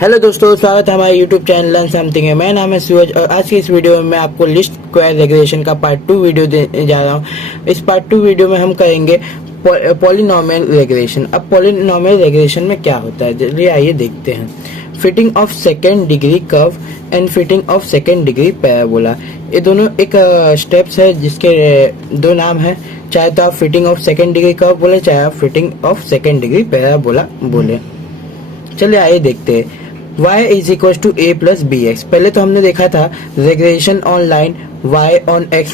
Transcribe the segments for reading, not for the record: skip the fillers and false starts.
Hello दोस्तों, स्वागत है हमारे यूट्यूब चैनल लर्न समथिंग है। मेरा नाम है सूरज और आज की इस वीडियो में मैं आपको लिस्ट स्क्वायर रेगुलेशन का पार्ट 2 वीडियो देने जा रहा हूँ। इस पार्ट 2 वीडियो में हम करेंगे पॉलिनोमियल रेगुलेशन। अब पॉलिनोमियल रेगुलेशन में क्या होता है, चलिए आइए देखते हैं। Fitting of second degree curve and fitting of second degree parabola, ये दोनों एक स्टेप्स है जिसके दो नाम है। चाहे तो आप fitting of second degree curve बोले, चाहे आप fitting of second degree parabola बोले। चलिए आइए देखते हैं। y is equal to a plus b x. पहले तो हमने देखा था regulation on line y on x,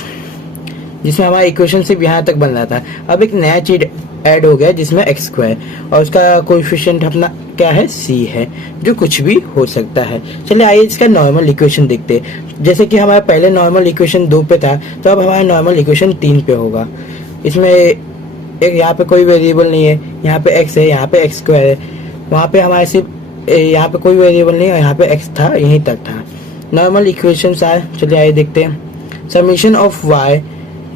जिसमें हमारा इक्वेशन सिर्फ यहाँ तक बन रहा था। अब एक नया चीज ऐड हो गया जिसमें एक्स स्क्वायर और उसका कोएफिशिएंट अपना क्या है, c है, जो कुछ भी हो सकता है। चलिए आइए इसका नॉर्मल इक्वेशन देखते हैं। जैसे कि हमारा पहले नॉर्मल इक्वेशन 2 पे था, तो अब हमारा नॉर्मल इक्वेशन 3 पे होगा। इसमें एक यहाँ पे कोई वेरिएबल नहीं है, यहाँ पे x है, यहाँ पे एक्स स्क्वायर है, वहाँ पे हमारे सिर्फ यहाँ पे कोई वेरिएबल नहीं है, यहाँ पे x था, यहीं तक था। नॉर्मल इक्वेशन आए, चलिए आइए देखते हैं। Summation of y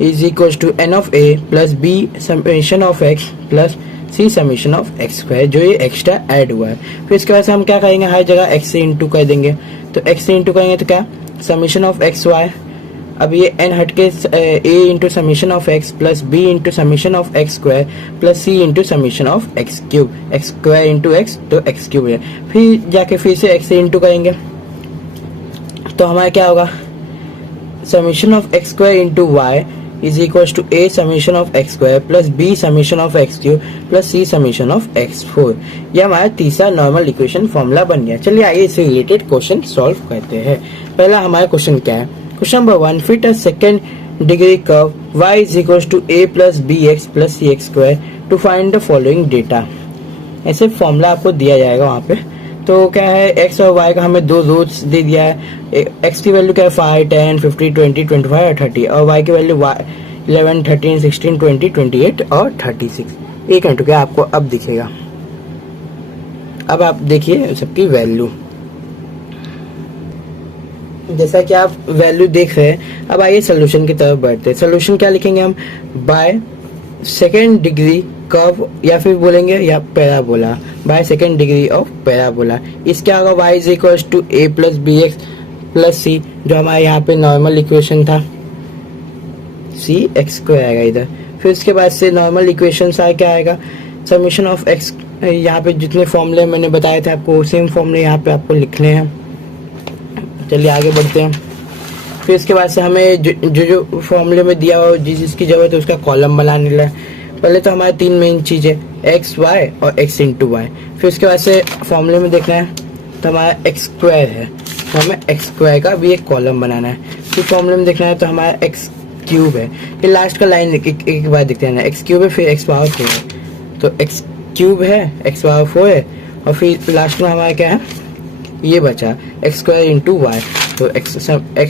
is equal to n of a plus b summation of x plus c summation of x square, जो ये एक्स्ट्रा ऐड हुआ है। फिर इसके बाद से हम क्या करेंगे, हर जगह x से इंटू कर देंगे। तो x से इंटू करेंगे तो क्या, समीशन ऑफ एक्स वाई। अब ये n हट के a into summation of x plus b into summation of x square plus c into summation of x cube, x square into x तो x क्यूब है। फिर जाके फिर से x से इंटू करेंगे तो हमारा क्या होगा, summation of x square into y is equal to a summation of x square plus b summation of x cube plus c summation of x4। यह हमारा तीसरा नॉर्मल इक्वेशन फॉर्मूला बन गया। चलिए आइए इससे रिलेटेड क्वेश्चन सॉल्व करते हैं। पहला हमारा क्वेश्चन क्या है, question number 1, fit a second degree curve y is equal to a plus b x plus c x square to find the following data. ऐसे फॉर्मूला आपको दिया जाएगा वहाँ पे। तो क्या है, x और y का हमें दो रूट्स दे दिया है। x की वैल्यू क्या है 5, 10, 50, 20, 25 और 30, और y की वैल्यू 11, 13, 16, 20, 28 और 36। एक मिनट क्या आपको अब दिखेगा। अब आप देखिए सबकी वैल्यू, जैसा कि आप वैल्यू देख रहे हैं। अब आइए सोल्यूशन की तरफ बढ़ते हैं। सोल्यूशन क्या लिखेंगे हम, बाय सेकेंड डिग्री कर्व, या फिर बोलेंगे या parabola, by second degree of parabola. इसका होगा y is equal to a plus b x plus c, जो हमारे यहाँ पे नॉर्मल इक्वेशन था, c एक्स स्क्वायर आएगा इधर। फिर उसके बाद से नॉर्मल इक्वेशन क्या आएगा, समीशन ऑफ x। यहाँ पे जितने फॉर्मूले मैंने बताए थे आपको, सेम फॉर्मूले यहाँ पे आपको लिखने हैं। चलिए आगे बढ़ते हैं। फिर इसके बाद से हमें जो फॉर्मूले में दिया हो, जिसकी जरूरत है उसका कॉलम बनाने लगे। पहले तो हमारे तीन मेन चीज है, एक्स वाई और एक्स इंटू वाई। फिर उसके बाद से फॉर्मूले में देखना है तो हमारा एक्स स्क्वायर है, तो हमें एक्स स्क्वायर का भी एक कॉलम बनाना है। फिर फॉर्मूले में देखना है तो हमारा एक्स क्यूब है। ये लास्ट का लाइन एक बार देखते हैं ना, एक्स क्यूब है फिर एक्स पावर 4 है, तो एक्स क्यूब है, एक्स पावर 4 है, और फिर लास्ट में हमारा क्या है, ये बचा एक्स स्क्वायर इंटू वाई। तो एक्स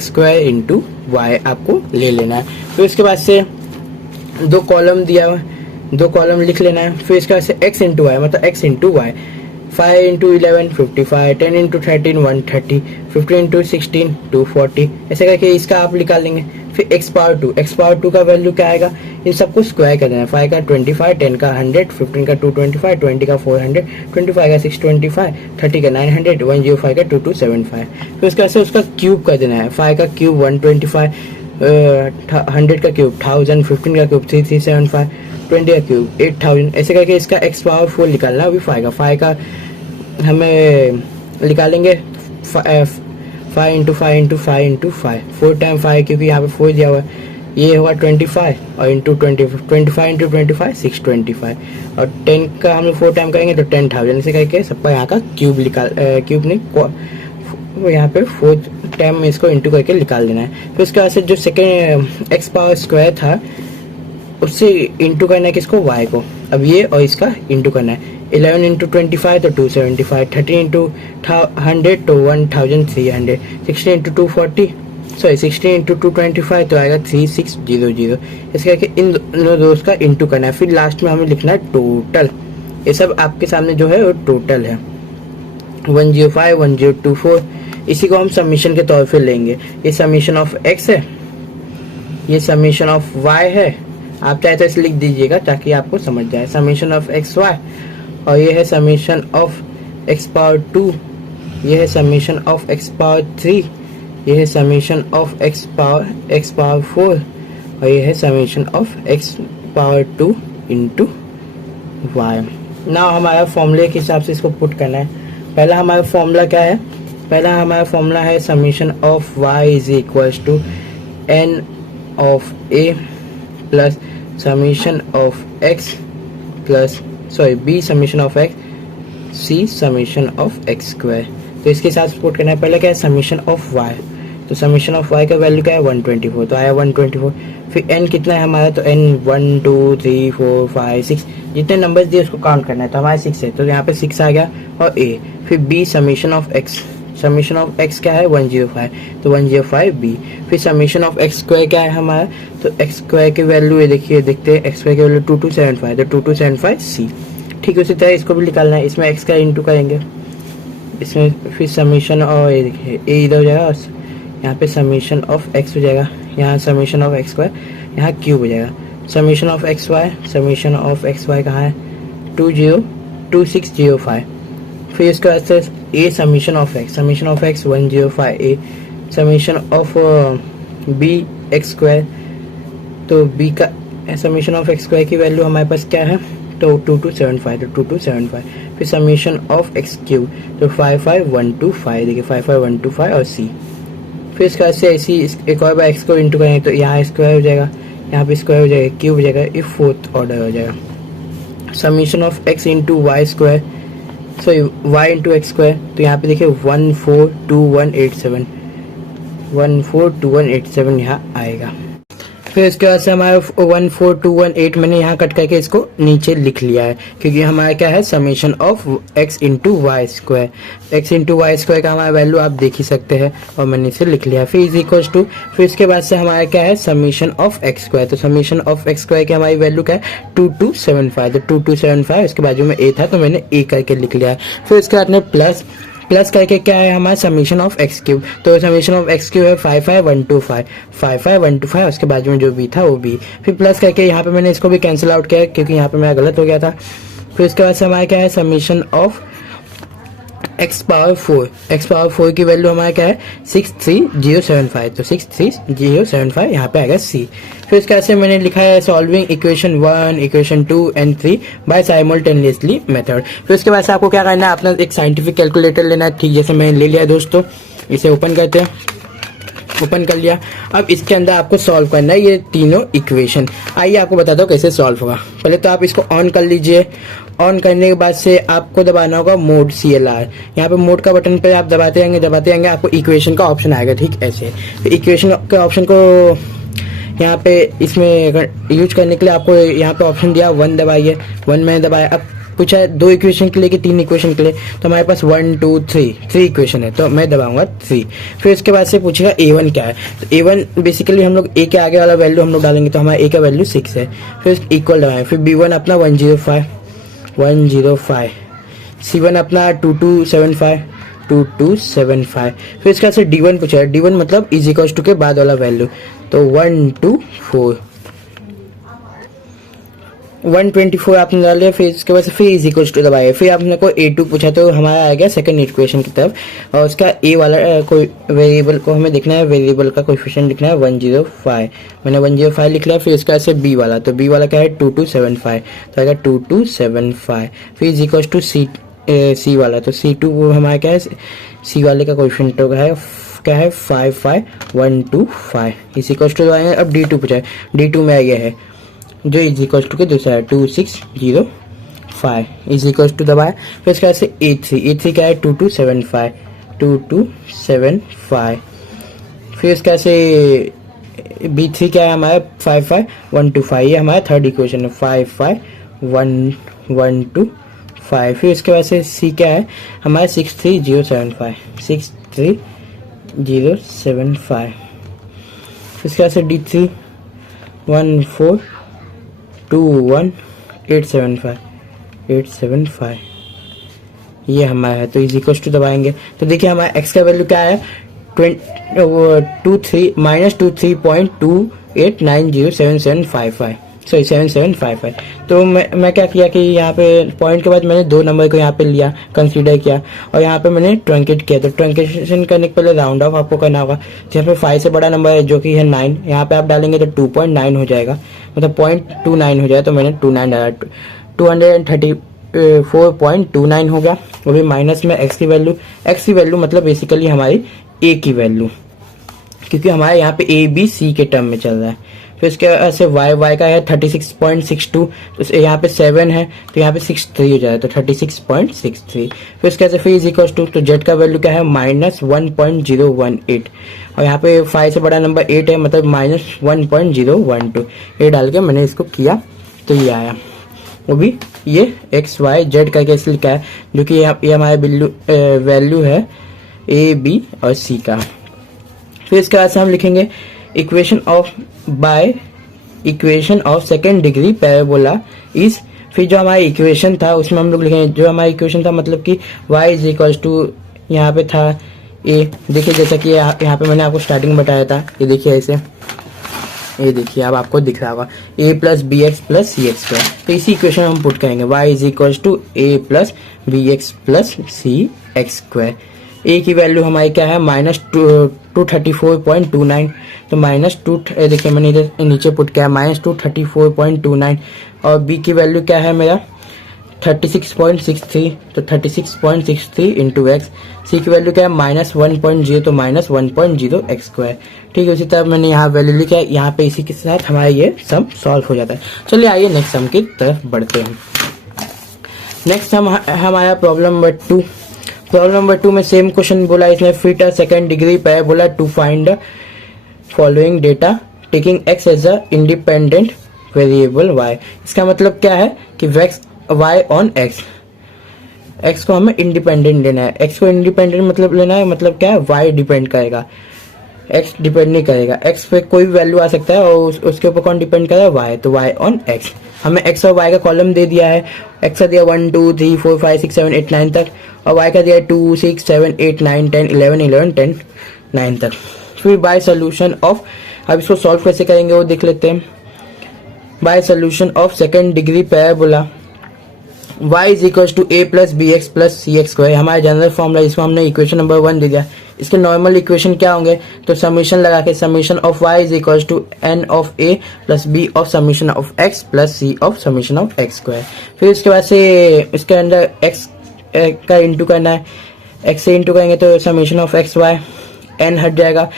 स्क्वायर इंटू वाई आपको ले लेना है। फिर उसके बाद से दो कॉलम दिया हुआ, दो कॉलम लिख लेना है। फिर इसके बाद से एक्स इंटू वाई, मतलब x into y, 5 into 11 55, 10 into 13 130, 15 into 16 240, ऐसे करके इसका आप निकाल लेंगे। फिर एक्स पावर 2, एक्स पावर 2 का वैल्यू क्या आएगा, इन सबको स्क्वायर कर देना है। 5 का 25, 10 का 100, 15 का 225, 20 का 400, 25 का 625, 30 का 900, 105 का 2275। फिर उसके बाद से उसका क्यूब कर देना है। 5 का क्यूब 125, 100 का क्यूब 1000, 15 का क्यूब 3375, 20 का क्यूब 8000, ऐसे करके इसका एक्स पावर 4 निकालना। अभी 5 का हमें निकालेंगे 5 इंटू 5 इंटू 5 इंटू 5, 4 टाइम 5, क्योंकि यहाँ पे 4 दिया हुआ है। ये होगा 25 और इंटू 25 इंटू 25 625, और 10 का हम लोग 4 टाइम करेंगे तो 10,000, ऐसे करके सबका यहाँ का क्यूब क्यूब नहीं, यहाँ पे 4 टाइम इसको इंटू करके निकाल देना है। फिर उसके बाद से जो सेकेंड एक्स पावर स्क्वायर था उससे इंटू करना है किसको, y को। अब ये और इसका इंटू करना है। 11 इंटू 25 तो 275, 30 इंटू 100 तो 1300, 16 इंटू 240, सॉरी 16 इंटू 225 तो आएगा 3600। इस करके इन दोनों रोज का इंटू करना है। फिर लास्ट में हमें लिखना है टोटल। ये सब आपके सामने जो है वो टोटल है, 105 1024। इसी को हम समीशन के तौर पे लेंगे। ये समीशन ऑफ x है, ये समीशन ऑफ y है। आप चाहे तो इसे लिख दीजिएगा ताकि आपको समझ जाए, समीशन ऑफ एक्स वाई, और ये है समीशन ऑफ एक्स पावर 2 ये है समीशन ऑफ x पावर 3, ये है समीशन ऑफ x पावर 4 और ये है summation of x power 2 into y. ना हमारा फॉर्मूले के हिसाब से इसको पुट करना है। पहला हमारा फॉर्मूला क्या है, पहला हमारा फॉर्मूला है summation of y is equals to n of a plus summation of x plus b summation of x c summation of x square. तो इसके साथ सपोर्ट करना है। पहले क्या है समीशन ऑफ y, तो समीशन ऑफ y का वैल्यू क्या है 124, तो आया 124। फिर n कितना है हमारा, तो n 1 2 3 4 5 6 जितने नंबर्स दिए उसको काउंट करना है, तो हमारा 6 है, तो यहाँ पे 6 आ गया। और a फिर b summation of x, summation of x क्या है 105, तो 105 b। फिर समीशन ऑफ x स्क्वायर क्या है हमारा, तो x स्क्वायर की वैल्यू ये देखिए, देखते हैं x स्क्वायर की वैल्यू 2275, तो 2275 c। ठीक है, उसी तरह इसको भी निकालना है, इसमें x का इंटू करेंगे इसमें, फिर समीशन और ये देखिए a इधर हो जाएगा और यहाँ पे समीशन ऑफ x हो जाएगा, यहाँ समीशन ऑफ x स्क्वायर, यहाँ क्यूब हो जाएगा। Summation of x y, summation of x y कहाँ है 2605। फिर इसके बाद से a summation of x, summation of x 105 a, summation of b x square, तो b का समीशन ऑफ x स्क्वायर की वैल्यू हमारे पास क्या है, तो 2275, तो 2275। फिर समीशन ऑफ x क्यूब, तो 55125, देखिए 55125 और c। फिर इसके बाद से ऐसी एक और बार x को इंटू करेंगे, तो यहाँ स्क्वायर हो जाएगा, यहाँ पे स्क्वायर हो जाएगा, क्यूब हो जाएगा, ये फोर्थ ऑर्डर हो जाएगा। Summation of x into y square, sorry y into x square, तो यहाँ पे देखिए 142187, 142187 यहाँ आएगा। फिर इसके बाद से हमारा 14218 मैंने यहाँ कट करके इसको नीचे लिख लिया है, क्योंकि हमारा क्या है summation of x into y square, x into y square का हमारा वैल्यू आप देख ही सकते हैं, और मैंने इसे लिख लिया। फिर इज इक्वल टू, फिर इसके बाद से हमारा क्या है समीशन ऑफ x स्क्वायर, तो समीशन ऑफ x स्क्वायर की हमारी वैल्यू क्या है 2275, तो 2275 इसके बाजू में a था तो मैंने a करके लिख लिया है। फिर इसके बाद में प्लस करके क्या है हमारा समीशन ऑफ एक्स क्यूब, तो समीशन ऑफ एक्स क्यूब है 55125, उसके बाजू में जो b था वो b। फिर प्लस करके यहाँ पे मैंने इसको भी कैंसिल आउट किया क्योंकि यहाँ पे मेरा गलत हो गया था। फिर इसके बाद से हमारा क्या है summation of x power 4, x power 4 की वैल्यू हमारा क्या है 63075, तो 63075 यहाँ पे आएगा c। फिर इसके बाद से मैंने लिखा है solving equation 1, equation 2 and 3 by simultaneously method. फिर उसके बाद से आपको क्या करना है, अपना एक साइंटिफिक कैलकुलेटर लेना है, ठीक जैसे मैंने ले लिया दोस्तों। इसे ओपन करते हैं, ओपन कर लिया। अब इसके अंदर आपको सॉल्व करना है ये तीनों इक्वेशन। आइए आपको बताता हूँ कैसे सॉल्व होगा। पहले तो आप इसको ऑन कर लीजिए, ऑन करने के बाद से आपको दबाना होगा मोड CLR। यहाँ पे मोड का बटन पे आप दबाते जाएंगे आपको इक्वेशन का ऑप्शन आएगा, ठीक ऐसे। तो इक्वेशन के ऑप्शन को यहाँ पे इसमें यूज करने के लिए आपको यहाँ पे ऑप्शन दिया 1 दबाइए, 1 मैंने दबाया। अब पूछा है 2 इक्वेशन के लिए कि 3 इक्वेशन के लिए, तो हमारे पास 1 2 3 इक्वेशन है, तो मैं दबाऊंगा 3। फिर इसके बाद से पूछेगा A1 क्या है, तो A1 बेसिकली हम लोग A के आगे वाला वैल्यू हम लोग डालेंगे, तो हमारा A का वैल्यू 6 है। फिर इक्वल दबाएं, फिर B1 अपना 105, C1 अपना 2275। फिर इसके बाद से D1 पूछा है, D1 मतलब इज इक्वल टू के बाद वाला वैल्यू, तो 124 आपने डाल लिया। फिर इसके बाद फिर इज इक्वल टू दबाया। फिर आपने को A2 पूछा, तो हमारा आ गया सेकंड इक्वेशन की तरफ, और उसका A वाला कोई वेरिएबल को हमें देखना है, वेरिएबल का कोएफिशिएंट लिखना है 105, मैंने 105 लिख लिया। फिर इसका से B वाला, तो B वाला क्या है 2275, तो आएगा 2275। फिर इज इक्वल टू C वाला, तो C2 हमारा क्या है C वाले का कोएफिशिएंट होगा है क्या है 55125, इज इक्वल टू अब D2 पूछा है, D2 में आ गया है जो इज इक्वल टू के दूसरा है 2605, इज इक्वल टू दबाया। फिर इसके बाद से A3 क्या है 2275। फिर इसके बाद से B3 क्या है हमारा 55125, ये हमारा थर्ड इक्वेशन है 55125। फिर इसके बाद से C क्या है हमारा 63075। फिर इसके बाद से D3 1421875 ये हमारा है, तो इज इक्वल टू दबाएंगे, तो देखिए हमारा x का वैल्यू क्या है 23 -23.28907755। सॉरी 7755। तो मैं क्या किया कि यहाँ पे पॉइंट के बाद मैंने 2 नंबर को यहाँ पे लिया, कंसीडर किया, और यहाँ पे मैंने ट्रंकेट किया। तो ट्रंकेशन करने के पहले राउंड ऑफ आपको करना होगा। यहाँ पे 5 से बड़ा नंबर है जो कि है 9, यहाँ पे आप डालेंगे तो 2.9 हो जाएगा, मतलब 0.29 हो जाएगा। तो मैंने 29 डाला, 234.29 हो गया। वो भी माइनस में x की वैल्यू मतलब बेसिकली हमारी a की वैल्यू, क्योंकि हमारे यहाँ पे a b c के टर्म में चल रहा है। फिर इसके ऐसे y का है 36.62, तो यहाँ पे 7 है तो यहाँ पे 63 हो जाएगा, तो 36.63। फिर इसके ऐसे फिर इज इक्वल टू, तो z का वैल्यू क्या है -1.018, और यहाँ पे 5 से बड़ा नंबर 8 है, मतलब -1.012। ये डाल के मैंने इसको किया तो ये आया। वो भी ये x y z करके इसलिए लिखा है, जो कि ये हमारे वैल्यू है a b और c का। फिर इसके बाद से हम लिखेंगे equation of second degree parabola is. फिर जो हमारा इक्वेशन था उसमें हम लोग लिखेंगे, जो हमारा इक्वेशन था मतलब कि y इज इक्वल टू, यहाँ पे था a। देखिए जैसा कि यहाँ पे मैंने आपको स्टार्टिंग में बताया था, ये देखिए ऐसे, ये देखिए अब आपको दिख रहा होगा a plus b x plus c x square. तो इसी इक्वेशन हम पुट करेंगे y is equal to a plus b x plus c x square. a की वैल्यू हमारी क्या है -234.29, तो -2, देखिए मैंने इधर नीचे पुट किया -234.29, और b की वैल्यू क्या है मेरा 36.63, तो 36.63 इंटू एक्स। सी की वैल्यू क्या है -1.0, तो -1.0 एक्स स्क्वायर। ठीक है, उसी तरह मैंने यहाँ वैल्यू लिखा है, यहाँ पे इसी के साथ हमारा ये सम सॉल्व हो जाता है। चलिए आइए नेक्स्ट सम की तरफ बढ़ते हैं। नेक्स्ट हमारा प्रॉब्लम नंबर 2। प्रॉब्लम नंबर 2 में सेम क्वेश्चन बोला, इसमें fit a second degree parabola to find following data taking x as a independent variable y। इसका मतलब क्या है कि y ऑन x को हमें इंडिपेंडेंट लेना है। x को इंडिपेंडेंट मतलब लेना है, मतलब क्या है, y डिपेंड करेगा, x डिपेंड नहीं करेगा। x पे कोई भी वैल्यू आ सकता है और उसके ऊपर कौन डिपेंड करेगा, y। तो y ऑन x। हमें x और y का कॉलम दे दिया है। x का दिया 1 2 3 4 5 6 7 8 9 तक, और y का दिया 2 6 7 8 9 10 11 11 10 9 तक। फिर बाय सोल्यूशन ऑफ, अब इसको सॉल्व कैसे करेंगे वो देख लेते हैं। By solution of second degree parabola y is equal to a plus b x plus c x square, हमारा जनरल फॉर्मूला, इसको हमने इक्वेशन नंबर 1 दे दिया। इसके नॉर्मल इक्वेशन क्या होंगे, तो समीशन लगा के summation of y is equal to n of a plus b of summation of x plus c of summation of x square. फिर इसके बाद से इसके अंदर x का इंटू करना है, x से इंटू करेंगे तो summation of x y, n हट जाएगा,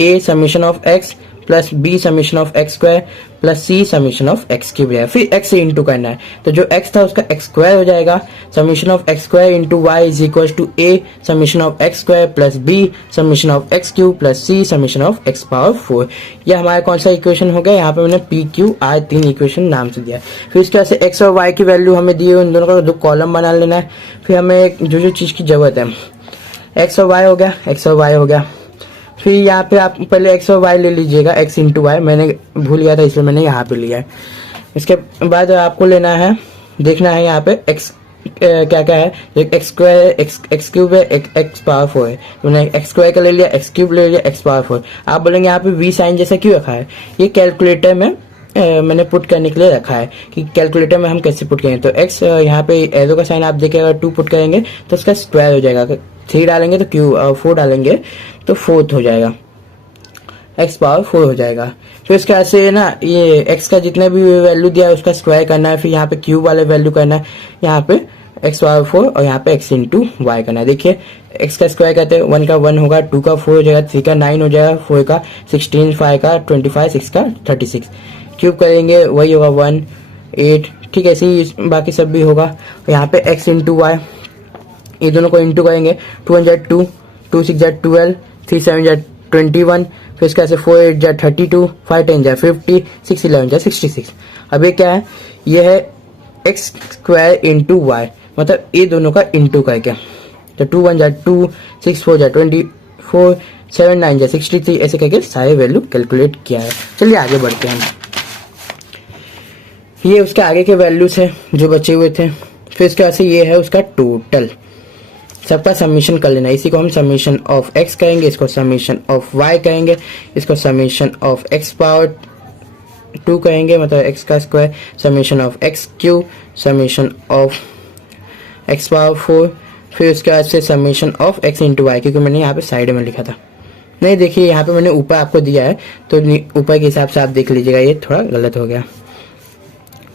a summation of x plus b summation of x square plus c summation of x cube है। फिर x से इंटू करना है, तो जो x था उसका x स्क्वायर हो जाएगा, summation of x square into y is equal to a summation of x square plus b summation of x cube plus c summation of x power 4। यह हमारा कौन सा इक्वेशन हो गया, यहाँ पे मैंने p q r 3 इक्वेशन नाम से दिया। फिर इसके बाद से x और y की वैल्यू हमें दी है, उन दोनों का 2 कॉलम बना लेना है। फिर हमें जो चीज की जरूरत है, x और y हो गया, x और y हो गया। फिर यहाँ पे आप पहले x और y ले लीजिएगा, x इंटू वाई, मैंने भूल गया था इसलिए मैंने यहाँ पे लिया है। इसके बाद आपको लेना है, देखना है यहाँ पे x क्या क्या है, एक एक्स स्क्वायर एक्स क्यूब है, एक एक्स पावर 4 है, तो मैंने एक्स स्क्वायर का ले लिया, एक्स क्यूब ले लिया, एक्स पावर 4। आप बोलेंगे यहाँ पे v साइन जैसा क्यों रखा है, ये कैलकुलेटर में मैंने पुट करने के लिए रखा है कि कैलकुलेटर में हम कैसे पुट करेंगे। तो x यहाँ पे एरो का साइन आप देखिए, अगर 2 पुट करेंगे तो उसका स्क्वायर हो जाएगा, 3 डालेंगे तो क्यू 4 डालेंगे तो 4 हो जाएगा, x पावर 4 हो जाएगा। फिर इसके बाद से ना ये x का जितने भी वैल्यू दिया है उसका स्क्वायर करना है, फिर यहाँ पे क्यूब वाले वैल्यू करना है, यहाँ पे x पावर 4 और यहाँ पे x इंटू वाई करना है। देखिए x का स्क्वायर करते हैं, 1 का 1 होगा, 2 का 4 हो जाएगा, 3 का 9 हो जाएगा, 4 का 16, 5 का 25, 6 का 36। क्यूब करेंगे वही होगा 1 8, ठीक है, ऐसे ही बाकी सब भी होगा। यहाँ पे x इंटू वाई, ये दोनों को इंटू करेंगे, 2 1 2, 2 6 12, 3 7 21, फिर इसके ऐसे 4 8 32, 5 10 50, 6 11 66। अब ये क्या है, ये है एक्स स्क्वायर इंटू वाई, मतलब ये दोनों का इंटू करके, तो 2 1 2, 6 4 24, 7 9 63, ऐसे करके सारे वैल्यू कैलकुलेट किया है। चलिए आगे बढ़ते हैं। ये उसके आगे के वैल्यूज है जो बचे हुए थे। फिर इसके बाद से ये है उसका टोटल, सबका समीशन कर लेना। इसी को हम समीशन ऑफ x कहेंगे, इसको समीशन ऑफ y कहेंगे, इसको summation of x power two कहेंगे मतलब एक्स का square, summation of x cube, summation of x power 4, फिर उसके बाद से summation of x into y, क्योंकि मैंने यहाँ पे साइड में लिखा था। नहीं देखिए यहाँ पे मैंने ऊपर आपको दिया है तो ऊपर के हिसाब से आप देख लीजिएगा, ये थोड़ा गलत हो गया,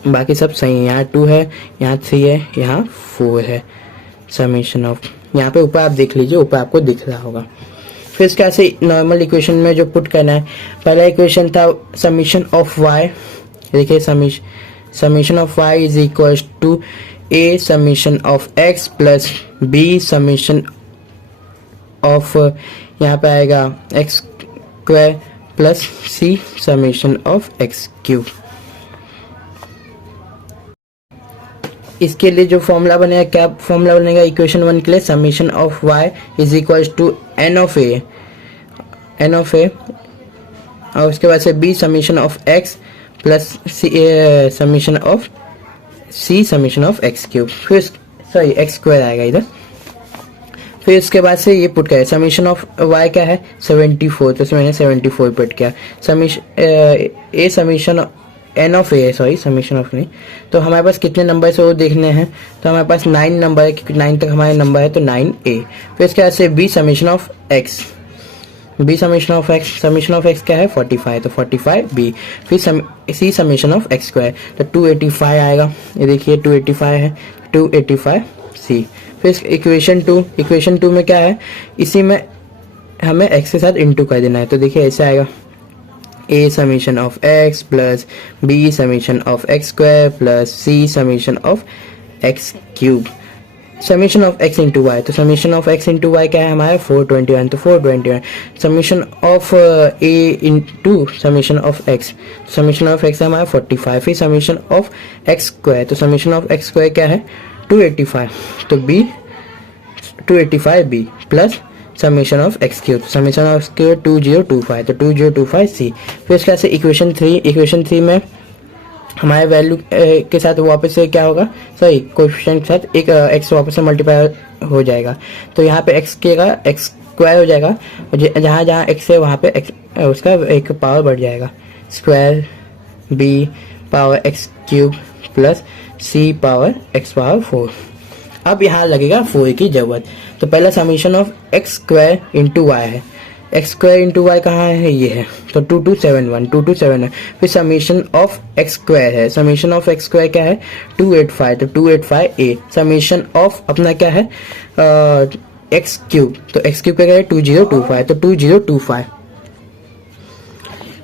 बाकी सब सही है। यहाँ 2 है, यहाँ 3 है, यहाँ 4 है, समीशन ऑफ, यहाँ पे ऊपर आप देख लीजिए, ऊपर आपको दिख रहा होगा। फिर इसके ऐसे नॉर्मल इक्वेशन में जो पुट करना है, पहला इक्वेशन था समीशन ऑफ वाई, देखिए summation of y is equal to a summation of x plus b summation of, यहाँ पे आएगा x square plus c summation of x cube. इसके लिए जो फॉर्मूला बनेगा, क्या फॉर्मूला बनेगा इक्वेशन 1 के लिए, summation of y is equal to n of a और उसके बाद से b summation of x plus c summation of c summation of x cube, फिर सॉरी एक्स स्क्वायर आएगा इधर। फिर उसके बाद से ये पुट किया, समीशन ऑफ वाई क्या है 74, तो मैंने 74 पुट किया, a summation n of a, sorry summation of नहीं, तो हमारे पास कितने नंबर से वो देखने हैं, तो हमारे पास 9 नंबर है, क्योंकि 9 तक हमारे नंबर है, तो 9a। फिर इसके बाद से b summation of x, b summation of x, summation of x क्या है 45, तो 45b। फिर c summation of x square, तो 285 आएगा, ये देखिए 285 है, 285c। फिर इक्वेशन 2 में क्या है, इसी में हमें एक्स के साथ इंटू कर देना है, तो देखिए ऐसे आएगा a summation of x plus b summation of x square plus c summation of x cube, summation of x into y, तो summation of x into y क्या है हमारा 421, तो 421 summation of a into summation of x, summation of x है हमारा 45, फिर summation of x square, तो summation of x square क्या है 285, तो b 285b plus summation of x cube, summation of x cube 2025, तो 2025c। फिर इसके बाद इक्वेशन 3 में हमारे वैल्यू के साथ वापस से क्या होगा, सॉरी कोएफिशिएंट के साथ एक एक्स वापस से मल्टीप्लाई हो जाएगा, तो यहाँ पे एक्स के का एक्स स्क्वायर हो जाएगा, और जहाँ जहाँ एक्स है वहाँ पे एक्स उसका एक पावर बढ़ जाएगा, square b power x cube plus c power x power 4। अब यहाँ लगेगा 4 की जरूरत, तो पहला summation of x square into y है, एक्स स्क्वायर इंटू वाई कहाँ है, ये है, तो 2271। फिर समीशन ऑफ एक्स स्क्वायर है, समीशन ऑफ एक्स स्क्वायर क्या है 285, तो 285a। समीशन ऑफ अपना क्या है एक्स क्यूब, तो एक्स क्यूब क्या है 2025, तो 2025।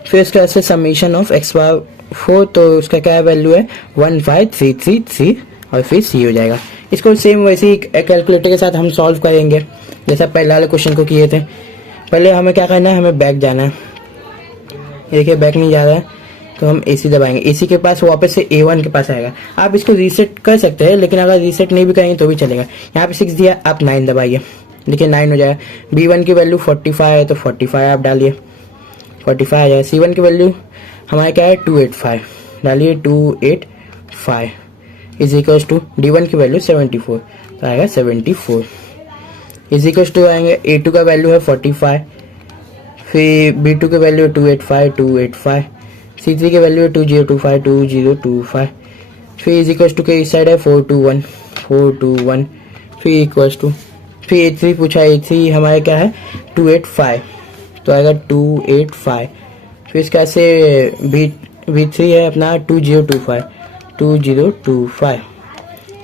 फिर इसका ऐसे समीशन ऑफ एक्स पावर 4, तो उसका क्या वैल्यू है 15333 और फिर सी हो जाएगा। इसको सेम वैसे ही कैलकुलेटर के साथ हम सॉल्व करेंगे जैसा पहले वाले क्वेश्चन को किए थे। पहले हमें क्या करना है, हमें बैक जाना है, देखिए बैक नहीं जा रहा है, तो हम AC दबाएंगे, AC के पास वापस से A1 के पास आएगा। आप इसको रीसेट कर सकते हैं, लेकिन अगर रीसेट नहीं भी करेंगे तो भी चलेगा। यहाँ पे 6 दिया, आप 9 दबाइए, देखिए 9 हो जाएगा। B1 की वैल्यू 45 है, तो 45 आप डालिए, 45 आ जाएगा। C1 की वैल्यू हमारे क्या है 285, डालिए 285 इज इक्वल टू D1 की वैल्यू 74, तो आएगा 74 इज इक्वल टू आएंगे A2 का वैल्यू है 45, फिर B2 की वैल्यू 285, C3 की वैल्यू है 2025, फिर इज इक्वल टू के इस साइड है 421, फिर इक्वल टू फिर A3 पूछा, A3 हमारे क्या है 285, तो आएगा 285। फिर इसका से B3 है अपना 2025,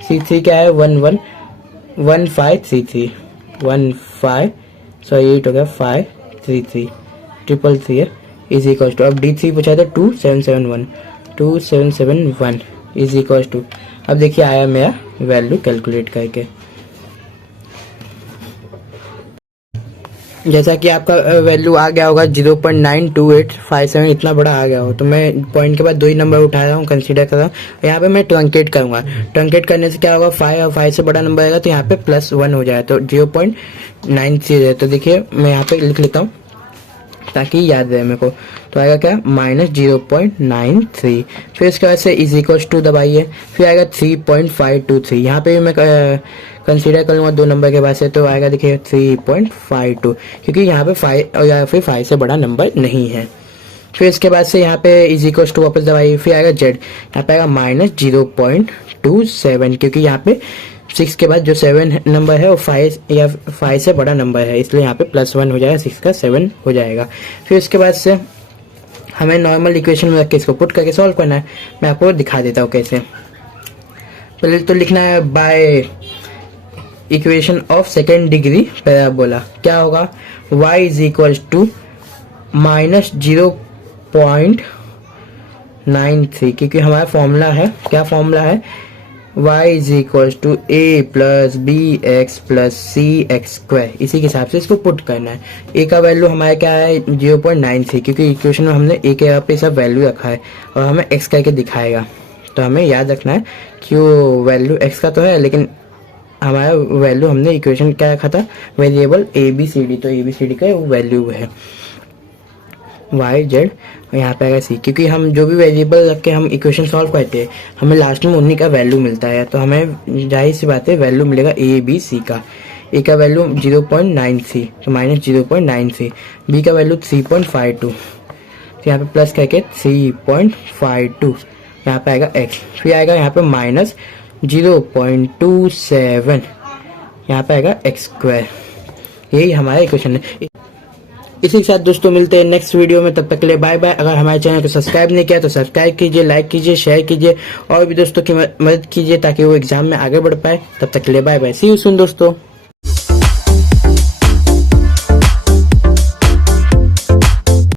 C3 क्या है 1533, 15 सॉरी 8 हो गया 533 333 है इज इक्वल टू, अब D3 पूछा था 2771 इज इक्वल टू, अब देखिए आया मेरा वैल्यू कैलकुलेट करके। जैसा कि आपका वैल्यू आ गया होगा 0.92857, इतना बड़ा आ गया हो, तो मैं पॉइंट के बाद 2 ही नंबर उठा रहा हूँ, कंसीडर कर रहा हूँ। यहाँ पे मैं ट्रंकेट करूँगा, ट्रंकेट करने से क्या होगा 5 और 5 से बड़ा नंबर आएगा, तो यहाँ पे +1 हो जाए, तो 0.93 है। तो देखिए मैं यहाँ पे लिख लेता हूँ ताकि याद रहे मेरे को, तो आएगा क्या -0.93। फिर इसके बाद से इज इक्वल टू दबाइए, फिर आएगा 3.523, यहाँ पे भी मैं कंसीडर करूँगा 2 नंबर के बाद से, तो आएगा देखिए 3.52, क्योंकि यहाँ पे 5 और या फिर 5 से बड़ा नंबर नहीं है। फिर इसके बाद से यहाँ पे इज इक्वल टू वापस दबाइए, फिर आएगा जेड, यहाँ पे आएगा -0.27, क्योंकि यहाँ पे 6 के बाद जो 7 नंबर है वो 5 या 5 से बड़ा नंबर है, इसलिए यहाँ पे +1 हो जाएगा, 6 का 7 हो जाएगा। फिर उसके बाद से हमें नॉर्मल इक्वेशन में रख के इसको पुट करके सॉल्व करना है। मैं आपको दिखा देता हूँ कैसे। पहले तो लिखना है by equation of second degree parabola, क्या होगा, y इज इक्वल टू -0.93, क्योंकि हमारा फॉर्मूला है, क्या फॉर्मूला है, y is equal to a plus b x plus c x square. इसी के हिसाब से इसको पुट करना है। a का वैल्यू हमारा क्या है 0.93, क्योंकि इक्वेशन में हमने a के यहाँ पे सब वैल्यू रखा है और हमें x करके दिखाएगा, तो हमें याद रखना है कि वो वैल्यू x का तो है, लेकिन हमारा वैल्यू हमने इक्वेशन क्या रखा था, वेरिएबल ABCD, तो ABCD का वो वैल्यू है y z, और यहाँ पे आएगा c, क्योंकि हम जो भी वेरिएबल रख के हम इक्वेशन सॉल्व करते हैं हमें लास्ट में उन्हीं का वैल्यू मिलता है, तो हमें जाहिर सी बात है वैल्यू मिलेगा ABC का। a का वैल्यू 0.93, तो -0.93, b का वैल्यू 3.52, तो यहाँ पे प्लस करके 3.52, यहाँ पे आएगा x, फिर आएगा यहाँ पे -0.27, यहाँ पे आएगा x²। यही हमारा इक्वेशन है। इसी के साथ दोस्तों मिलते हैं नेक्स्ट वीडियो में, तब तक के लिए बाय बाय। अगर हमारे चैनल को सब्सक्राइब नहीं किया तो सब्सक्राइब कीजिए, लाइक कीजिए, शेयर कीजिए और भी दोस्तों की मदद कीजिए ताकि वो एग्जाम में आगे बढ़ पाए। तब तक के लिए bye bye, see you soon दोस्तों।